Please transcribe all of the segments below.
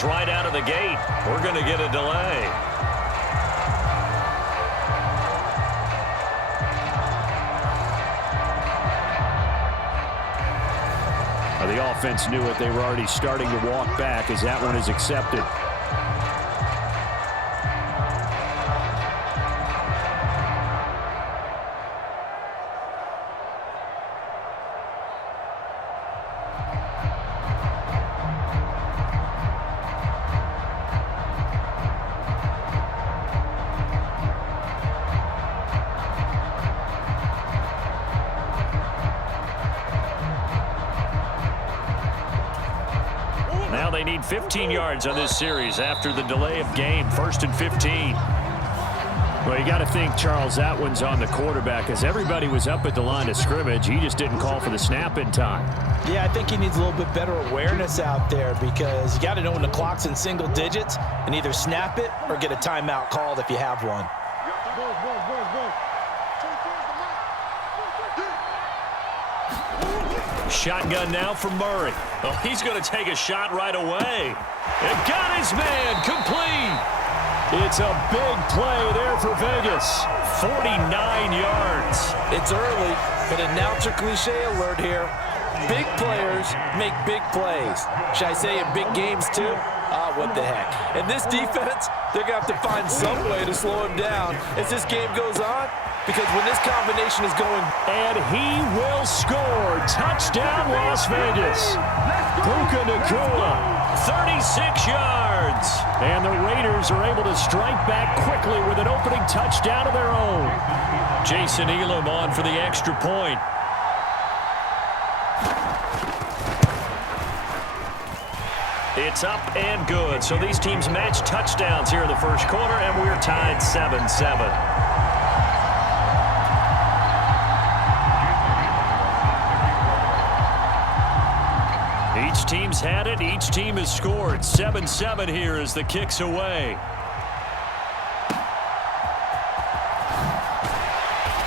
is right out of the gate. We're going to get a delay. The offense knew it. They were already starting to walk back as that one is accepted. Now they need 15 yards on this series after the delay of game. 1st and 15. Well, you got to think, Charles, that one's on the quarterback as everybody was up at the line of scrimmage. He just didn't call for the snap in time. Yeah, I think he needs a little bit better awareness out there because you got to know when the clock's in single digits and either snap it or get a timeout called if you have one. Shotgun now for Murray. Oh, he's going to take a shot right away. And got his man complete. It's a big play there for Vegas. 49 yards. It's early, but announcer cliche alert here. Big players make big plays. Should I say in big games too? What the heck. And this defense, they're going to have to find some way to slow him down as this game goes on. Because when this combination is going... And he will score. Touchdown, Las Vegas. Puka Nacua. 36 yards. And the Raiders are able to strike back quickly with an opening touchdown of their own. Jason Elam on for the extra point. It's up and good. So these teams match touchdowns here in the first quarter, and we're tied 7-7. Each team's had it. Each team has scored. 7-7 here as the kick's away.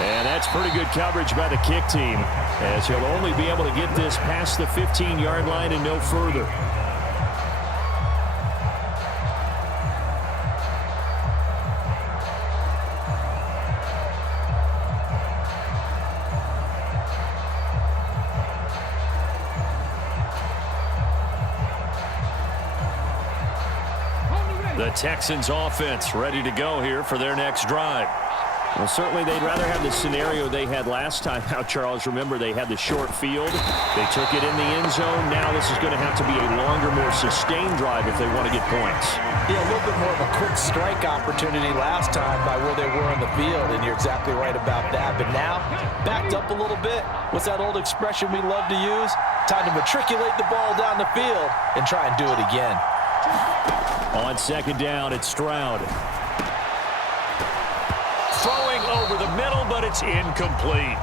And that's pretty good coverage by the kick team, as he'll only be able to get this past the 15-yard line and no further. The Texans offense ready to go here for their next drive. Well, certainly they'd rather have the scenario they had last time out, Charles. Remember, they had the short field. They took it in the end zone. Now this is going to have to be a longer, more sustained drive if they want to get points. Yeah, a little bit more of a quick strike opportunity last time by where they were on the field, and you're exactly right about that. But now, backed up a little bit. What's that old expression we love to use? Time to matriculate the ball down the field and try and do it again. On second down, it's Stroud. Throwing over the middle, but it's incomplete.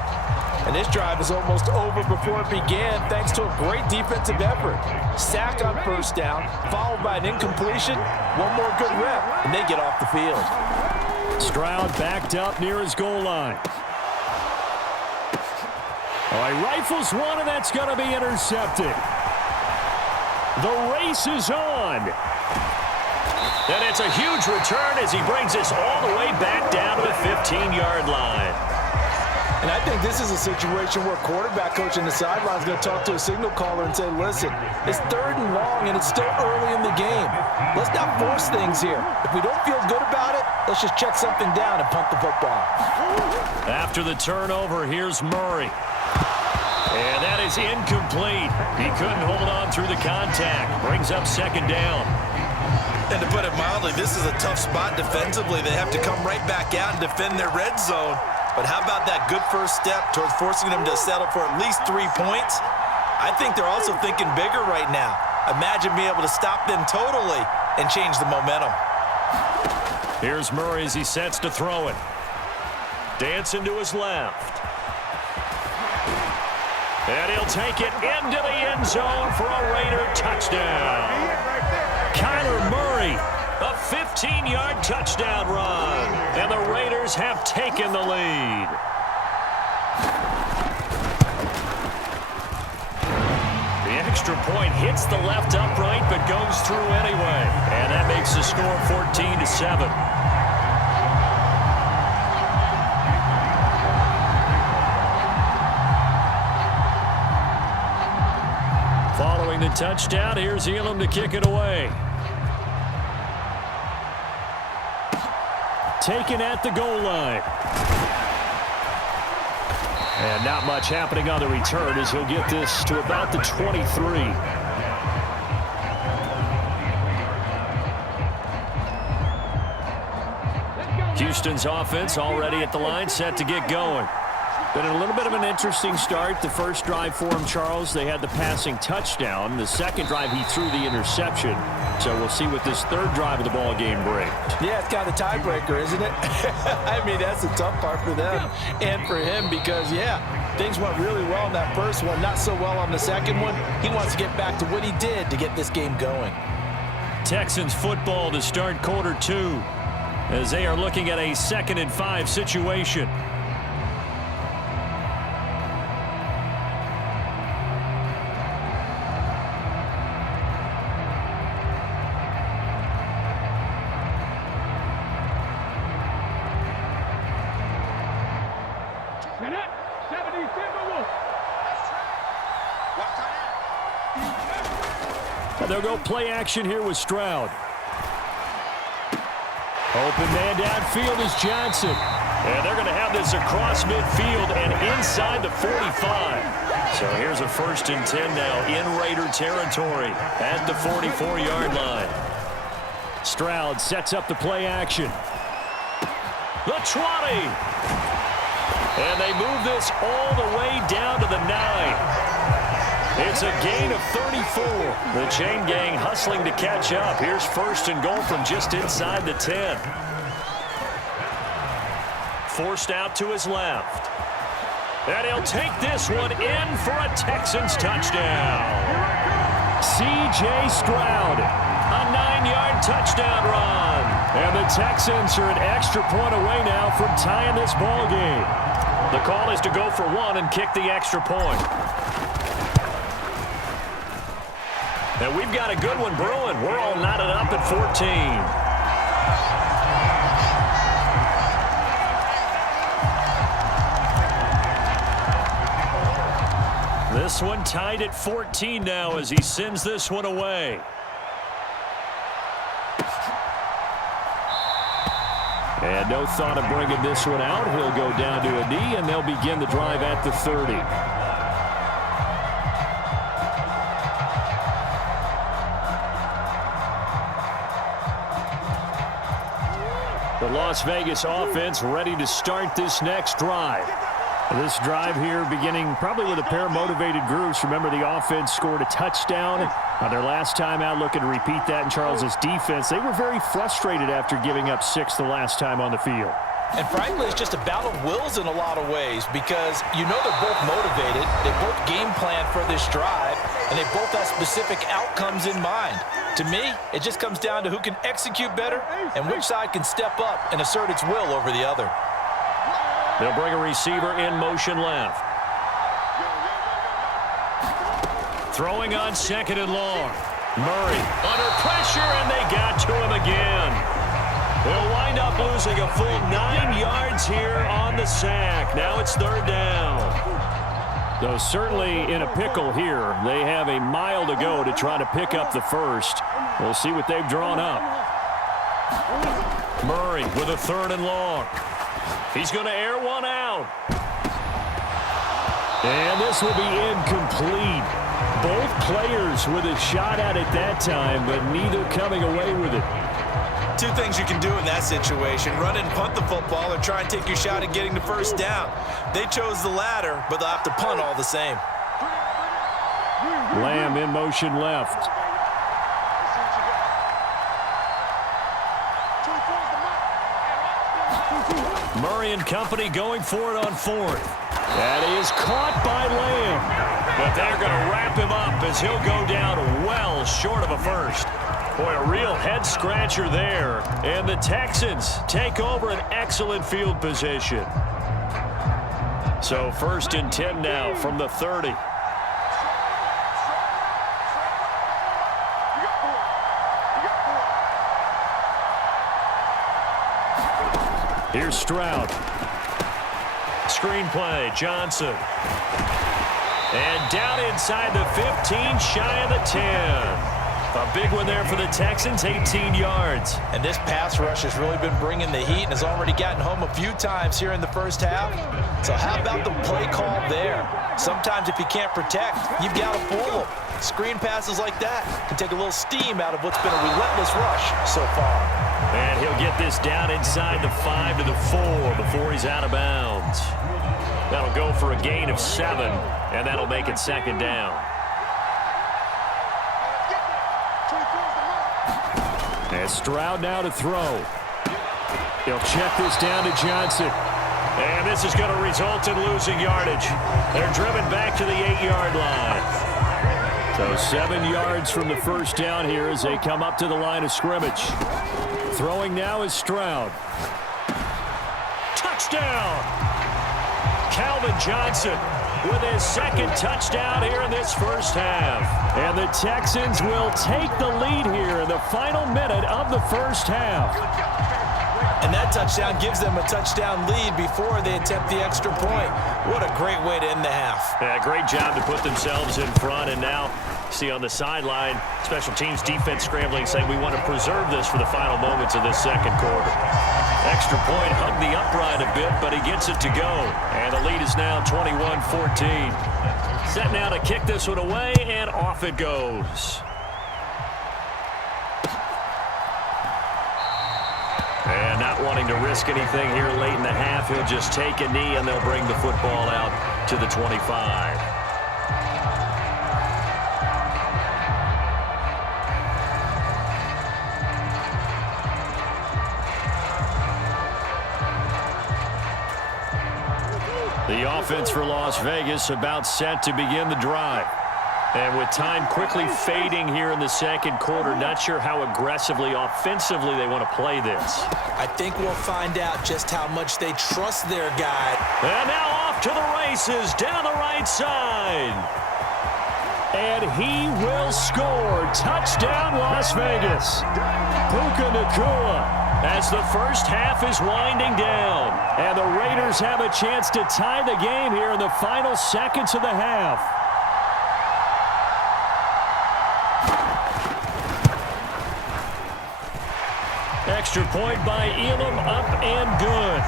And this drive is almost over before it began thanks to a great defensive effort. Sack on first down, followed by an incompletion. One more good rep, and they get off the field. Stroud backed up near his goal line. Oh, he rifles one, and that's going to be intercepted. The race is on. And it's a huge return as he brings us all the way back down to the 15-yard line. And I think this is a situation where quarterback coach in the sideline is going to talk to a signal caller and say, listen, it's 3rd and long and it's still early in the game. Let's not force things here. If we don't feel good about it, let's just check something down and punt the football. After the turnover, here's Murray. And that is incomplete. He couldn't hold on through the contact. Brings up second down. And to put it mildly, this is a tough spot defensively. They have to come right back out and defend their red zone. But how about that good first step towards forcing them to settle for at least 3 points? I think they're also thinking bigger right now. Imagine being able to stop them totally and change the momentum. Here's Murray as he sets to throw it. Dancing to his left. And he'll take it into the end zone for a Raider touchdown. Kyler Murray, a 15-yard touchdown run. And the Raiders have taken the lead. extra point hits the left upright but goes through anyway. And that makes the score 14-7. Following the touchdown, here's Elam to kick it away. Taken at the goal line. And not much happening on the return as he'll get this to about the 23. Houston's offense already at the line, set to get going. Been a little bit of an interesting start. The first drive for him, Charles, they had the passing touchdown. The second drive, he threw the interception. So we'll see what this third drive of the ball game brings. Yeah, it's kind of a tiebreaker, isn't it? I mean, that's the tough part for them and for him because, yeah, things went really well in that first one, not so well on the second one. He wants to get back to what he did to get this game going. Texans football to start quarter 2 as they are looking at a 2nd and 5 situation. They'll go play action here with Stroud. Open man downfield is Johnson. And they're going to have this across midfield and inside the 45. So here's a 1st and 10 now in Raider territory at the 44-yard line. Stroud sets up the play action. The 20. And they move this all the way down to the 9. It's a gain of 34. The chain gang hustling to catch up. Here's 1st and goal from just inside the 10. Forced out to his left. And he'll take this one in for a Texans touchdown. C.J. Stroud, a 9-yard touchdown run. And the Texans are an extra point away now from tying this ball game. The call is to go for 1 and kick the extra point. And we've got a good one brewing. We're all knotted up at 14. This one tied at 14 now as he sends this one away. And no thought of bringing this one out. He'll go down to a knee, and they'll begin the drive at the 30. The Las Vegas offense ready to start this next drive. This drive here beginning probably with a pair of motivated groups. Remember, the offense scored a touchdown on their last time out, looking to repeat that in Charles's defense. They were very frustrated after giving up 6 the last time on the field. And frankly, it's just a battle of wills in a lot of ways because you know they're both motivated. They both game plan for this drive, and they both have specific outcomes in mind. To me, it just comes down to who can execute better and which side can step up and assert its will over the other. They'll bring a receiver in motion left. Throwing on 2nd and long. Murray under pressure, and they got to him again. They'll wind up losing a full 9 yards here on the sack. Now it's 3rd down. Though certainly in a pickle here. They have a mile to go to try to pick up the first. We'll see what they've drawn up. Murray with a 3rd and long. He's going to air one out. And this will be incomplete. Both players with a shot at it that time, but neither coming away with it. 2 things you can do in that situation. Run and punt the football or try and take your shot at getting the first down. They chose the latter, but they'll have to punt all the same. Lamb in motion left. Murray and company going for it on 4th. That is caught by Lamb. But they're going to wrap him up as he'll go down well short of a first. Boy, a real head-scratcher there. And the Texans take over an excellent field position. So 1st and 10 now from the 30. Here's Stroud. Screenplay, Johnson. And down inside the 15, shy of the 10. A big one there for the Texans, 18 yards. And this pass rush has really been bringing the heat and has already gotten home a few times here in the first half. So how about the play call there? Sometimes if you can't protect, you've got to fool them. Screen passes like that can take a little steam out of what's been a relentless rush so far. And he'll get this down inside the 5 to the 4 before he's out of bounds. That'll go for a gain of 7, and that'll make it second down. And Stroud now to throw. He'll check this down to Johnson. And this is going to result in losing yardage. They're driven back to the 8-yard line. So 7 yards from the first down here as they come up to the line of scrimmage. Throwing now is Stroud. Touchdown! Calvin Johnson with his second touchdown here in this first half. And the Texans will take the lead here in the final minute of the first half. And that touchdown gives them a touchdown lead before they attempt the extra point. What a great way to end the half. Yeah, great job to put themselves in front. And now, see on the sideline, special teams defense scrambling, saying we want to preserve this for the final moments of this second quarter. Extra point hugged the upright a bit, but he gets it to go. And the lead is now 21-14. Set now to kick this one away, and off it goes. And not wanting to risk anything here late in the half, he'll just take a knee, and they'll bring the football out to the 25. The offense for Las Vegas about set to begin the drive. And with time quickly fading here in the second quarter, not sure how aggressively, offensively they want to play this. I think we'll find out just how much they trust their guy. And now off to the races down the right side. And he will score. Touchdown, Las Vegas. Puka Nacua. As the first half is winding down. And the Raiders have a chance to tie the game here in the final seconds of the half. Extra point by Elam, up and good.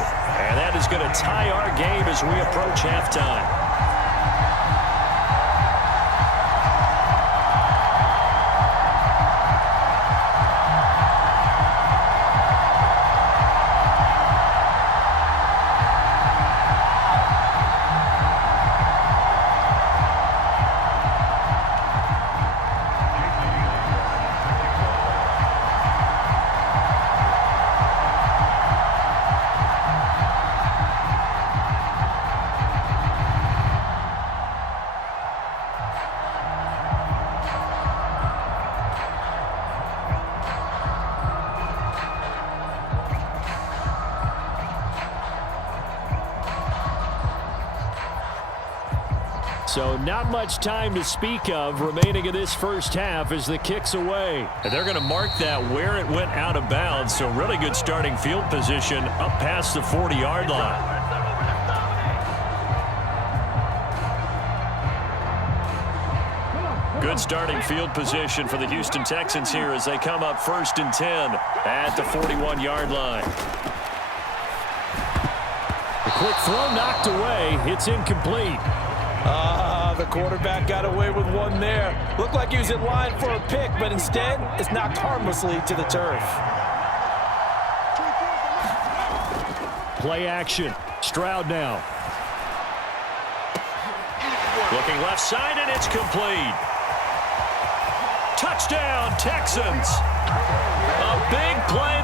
And that is going to tie our game as we approach halftime. So not much time to speak of remaining in this first half as the kick's away. And they're going to mark that where it went out of bounds. So really good starting field position up past the 40-yard line. Good starting field position for the Houston Texans here as they come up 1st and 10 at the 41-yard line. A quick throw knocked away. It's incomplete. The quarterback got away with one there. Looked like he was in line for a pick, but instead it's knocked harmlessly to the turf. Play action. Stroud now. Looking left side, and it's complete. Touchdown, Texans. A big play